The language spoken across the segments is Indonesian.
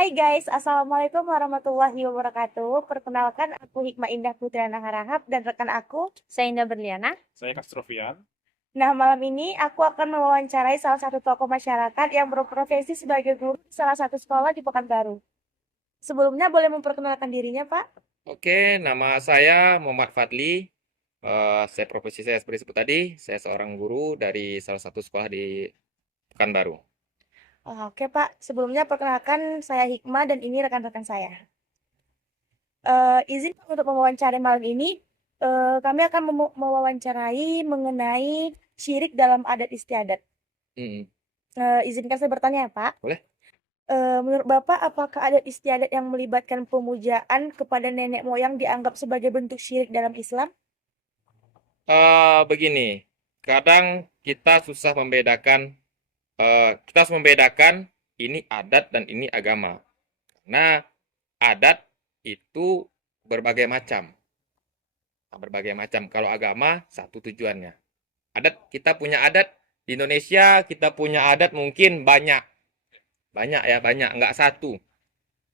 Hai guys, Assalamualaikum warahmatullahi wabarakatuh. Perkenalkan, aku Hikmah Indah Putriana Harahap dan rekan aku. Saya Indah Berliana. Saya Kastrofian. Nah, malam ini aku akan mewawancarai salah satu tokoh masyarakat yang berprofesi sebagai guru di salah satu sekolah di Pekanbaru. Sebelumnya boleh memperkenalkan dirinya, Pak? Oke, nama saya Muhammad Fadli. Saya profesi saya seperti disebut tadi, saya seorang guru dari salah satu sekolah di Pekanbaru. Oke, Pak. Sebelumnya perkenalkan saya Hikmah dan ini rekan-rekan saya. Izin Pak, untuk mewawancarai malam ini, kami akan mewawancarai mengenai syirik dalam adat istiadat. Hmm, Izinkan saya bertanya ya, Pak. Boleh? Menurut Bapak, apakah adat istiadat yang melibatkan pemujaan kepada nenek moyang dianggap sebagai bentuk syirik dalam Islam? Begini, kadang kita susah membedakan, kita harus membedakan ini adat dan ini agama. Karena adat itu berbagai macam. Nah, berbagai macam. Kalau agama, satu tujuannya. Kita punya adat di Indonesia, kita punya adat mungkin banyak. Banyak ya, banyak, nggak satu.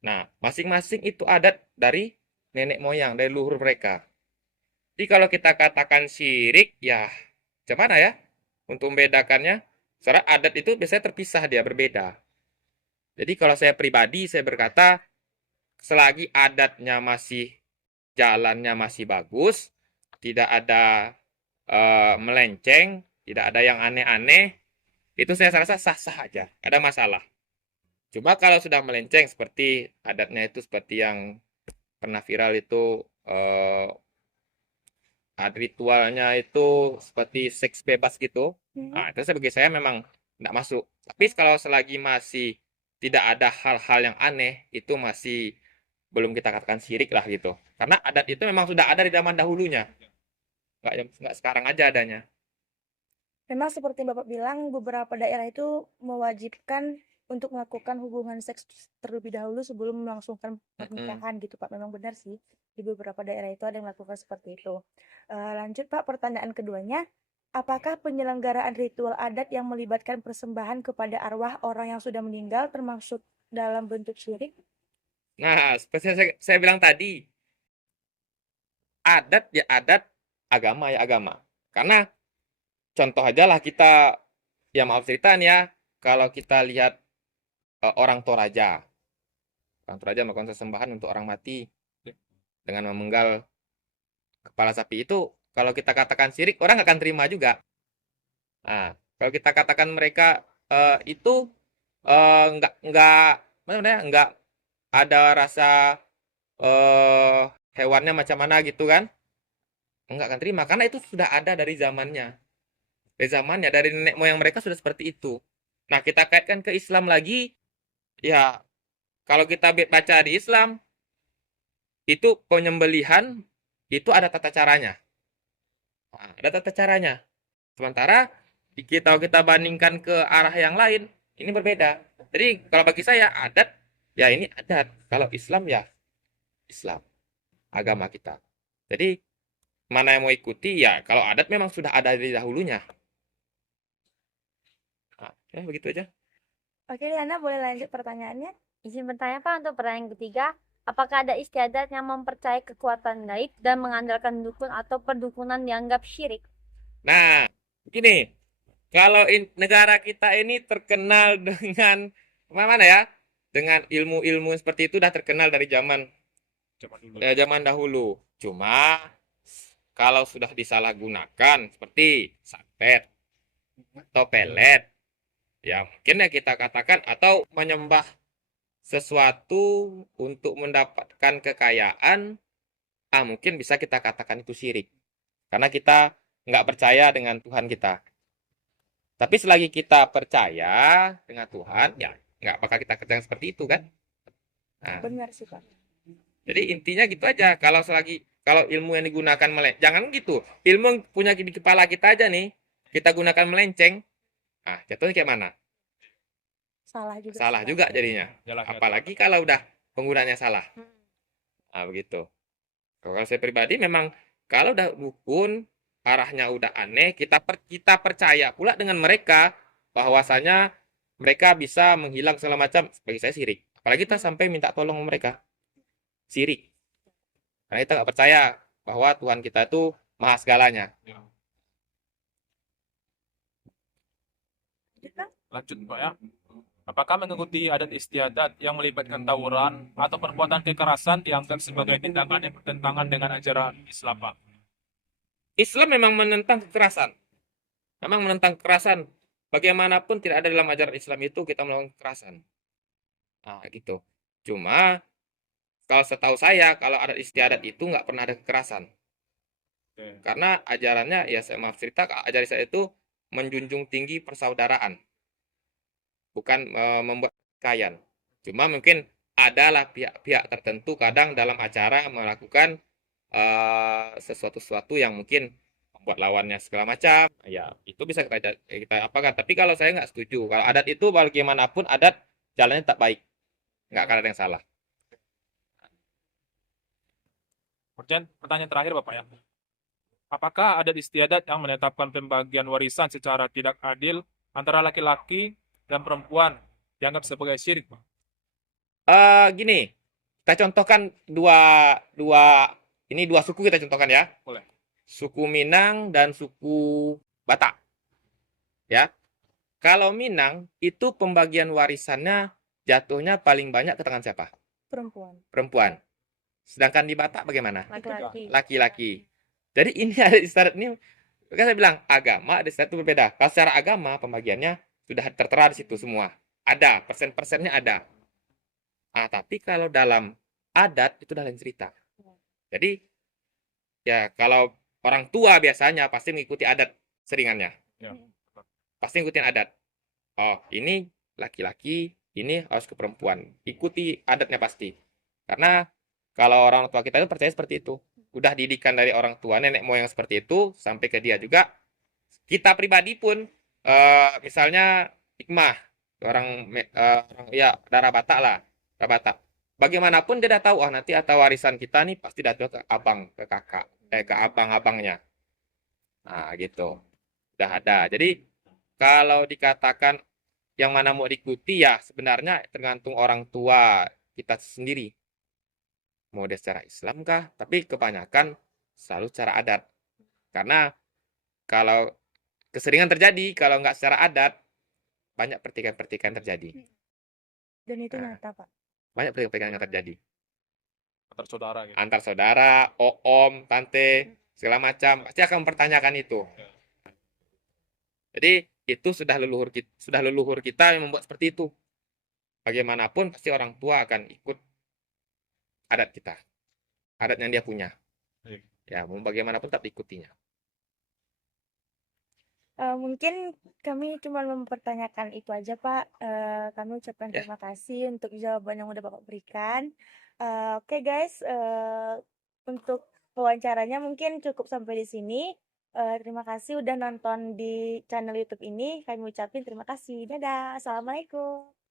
Nah, masing-masing itu adat dari nenek moyang, dari leluhur mereka. Jadi kalau kita katakan syirik, ya gimana ya? Untuk membedakannya, secara adat itu biasanya terpisah, dia berbeda. Jadi kalau saya pribadi, saya berkata, selagi adatnya masih, jalannya masih bagus, tidak ada melenceng, tidak ada yang aneh-aneh, itu saya rasa sah-sah aja, nggak ada masalah. Cuma kalau sudah melenceng seperti adatnya itu seperti yang pernah viral itu ritualnya itu seperti seks bebas gitu. Nah, itu bagi saya memang tidak masuk. Tapi kalau selagi masih tidak ada hal-hal yang aneh, itu masih belum kita katakan syirik lah gitu. Karena adat itu memang sudah ada di zaman dahulunya. Nggak sekarang aja adanya. Memang seperti Bapak bilang, beberapa daerah itu mewajibkan untuk melakukan hubungan seks terlebih dahulu sebelum melangsungkan pernikahan gitu, Pak. Memang benar sih, di beberapa daerah itu ada yang melakukan seperti itu. Lanjut, Pak, pertanyaan keduanya. Apakah penyelenggaraan ritual adat yang melibatkan persembahan kepada arwah orang yang sudah meninggal termasuk dalam bentuk syirik? Nah, seperti saya bilang tadi, adat ya adat, agama ya agama. Karena contoh aja lah kita, ya maaf cerita nih ya, kalau kita lihat orang Toraja. Orang Toraja melakukan sesembahan untuk orang mati dengan memenggal kepala sapi itu, kalau kita katakan syirik, orang akan terima juga. Nah, kalau kita katakan mereka itu nggak apa namanya, nggak ada rasa eh hewannya macam mana gitu kan, nggak akan terima karena itu sudah ada dari nenek moyang mereka sudah seperti itu. Nah, kita kaitkan ke Islam lagi, ya kalau kita baca di Islam itu penyembelihan itu ada tata caranya. Nah, ada tata caranya. Sementara kita bandingkan ke arah yang lain, ini berbeda. Jadi kalau bagi saya adat, ya ini adat. Kalau Islam ya Islam, agama kita. Jadi mana yang mau ikuti ya kalau adat memang sudah ada dari dahulunya. Nah, ya begitu aja. Oke, Liana, boleh lanjut pertanyaannya? Izin bertanya Pak untuk pertanyaan ketiga. Apakah ada istiadat yang mempercayai kekuatan gaib dan mengandalkan dukun atau perdukunan dianggap syirik? Nah, begini. Kalau negara kita ini terkenal dengan mana ya? Dengan ilmu-ilmu seperti itu udah terkenal dari zaman dahulu. Cuma kalau sudah disalahgunakan seperti santet atau pelet, ya mungkin ya kita katakan atau menyembah sesuatu untuk mendapatkan kekayaan, mungkin bisa kita katakan itu syirik. Karena kita nggak percaya dengan Tuhan kita. Tapi selagi kita percaya dengan Tuhan, ya nggak bakal kita kerjakan seperti itu kan. Nah, Benar sih, Pak. jadi intinya gitu aja. Kalau ilmu yang digunakan jangan gitu. Ilmu yang punya di kepala kita aja nih, kita gunakan melenceng. Jatuhnya kayak mana? Salah juga Salah sih, Pak. juga jadinya. Apalagi kalau udah penggunanya salah. Hmm. Begitu. Kalau saya pribadi memang kalau udah dukun, arahnya udah aneh, kita percaya pula dengan mereka bahwasanya mereka bisa menghilang segala macam, bagi saya syirik. Apalagi kita sampai minta tolong mereka. Syirik. Karena kita nggak percaya bahwa Tuhan kita itu maha segalanya. Ya. Kita Lanjut Pak ya. Apakah mengikuti adat istiadat yang melibatkan tawuran atau perbuatan kekerasan dianggap sebagai tindakan yang bertentangan dengan ajaran Islam, Pak? Islam memang menentang kekerasan. Memang menentang kekerasan. Bagaimanapun tidak ada dalam ajaran Islam itu kita melakukan kekerasan. Nah, gitu. Cuma kalau setahu saya, kalau adat istiadat itu nggak pernah ada kekerasan. Oke. Karena ajarannya, ya saya maaf cerita, ajaran saya itu menjunjung tinggi persaudaraan. Bukan membuat pertikaian. Cuma mungkin adalah pihak-pihak tertentu kadang dalam acara melakukan sesuatu-sesuatu yang mungkin membuat lawannya segala macam. Ya, itu bisa kita apakan. Tapi kalau saya nggak setuju. Kalau adat itu bagaimanapun adat jalannya tak baik. Nggak akan ada yang salah. Kemudian pertanyaan terakhir Bapak ya. Apakah adat istiadat yang menetapkan pembagian warisan secara tidak adil antara laki-laki dan perempuan dianggap sebagai syirik, Pak? Gini, kita contohkan dua suku kita contohkan ya. Boleh. Suku Minang dan suku Batak. Ya. Kalau Minang itu pembagian warisannya jatuhnya paling banyak ke tangan siapa? perempuan. Perempuan. Sedangkan di Batak bagaimana? Laki-laki. Laki-laki. Jadi ini ada istiadat ini. Kan saya bilang agama ada istiadat itu berbeda. Kalau secara agama pembagiannya sudah tertera di situ semua. Ada, persen-persennya ada. Ah, tapi kalau dalam adat itu udah lain cerita. Jadi ya kalau orang tua biasanya pasti mengikuti adat seringannya. Ya. Pasti ngikutin adat. Oh, ini laki-laki, ini harus ke perempuan. Ikuti adatnya pasti. Karena kalau orang tua kita itu percaya seperti itu. Udah didikan dari orang tua, nenek moyang seperti itu, sampai ke dia juga. Kita pribadi pun, misalnya hikmah, orang ya darah Batak lah, darah Batak. Bagaimanapun dia udah tahu, oh nanti atau warisan kita nih pasti datang ke abang, ke kakak, ke abang-abangnya. Nah gitu, udah ada. Jadi kalau dikatakan yang mana mau diikuti ya sebenarnya tergantung orang tua kita sendiri. Mau dia secara Islam kah? Tapi kebanyakan selalu secara adat. Karena kalau keseringan terjadi, kalau nggak secara adat, banyak pertikaian-pertikaian terjadi. Dan itu Nah. nyata, Pak. Banyak pertikaian yang terjadi. Antar saudara gitu. Antar saudara, om, tante, segala macam. Pasti akan mempertanyakan itu. Jadi itu sudah leluhur kita yang membuat seperti itu. Bagaimanapun pasti orang tua akan ikut adat kita. Adat yang dia punya. Baik. Ya, mau bagaimanapun tetap diikutinya. Mungkin kami cuma mempertanyakan itu aja, Pak. Kami ucapkan Ya. terima kasih untuk jawaban yang udah Bapak berikan. Oke, guys, untuk wawancaranya mungkin cukup sampai di sini. Terima kasih udah nonton di channel YouTube ini. Kami ucapin terima kasih. Dadah. Assalamualaikum.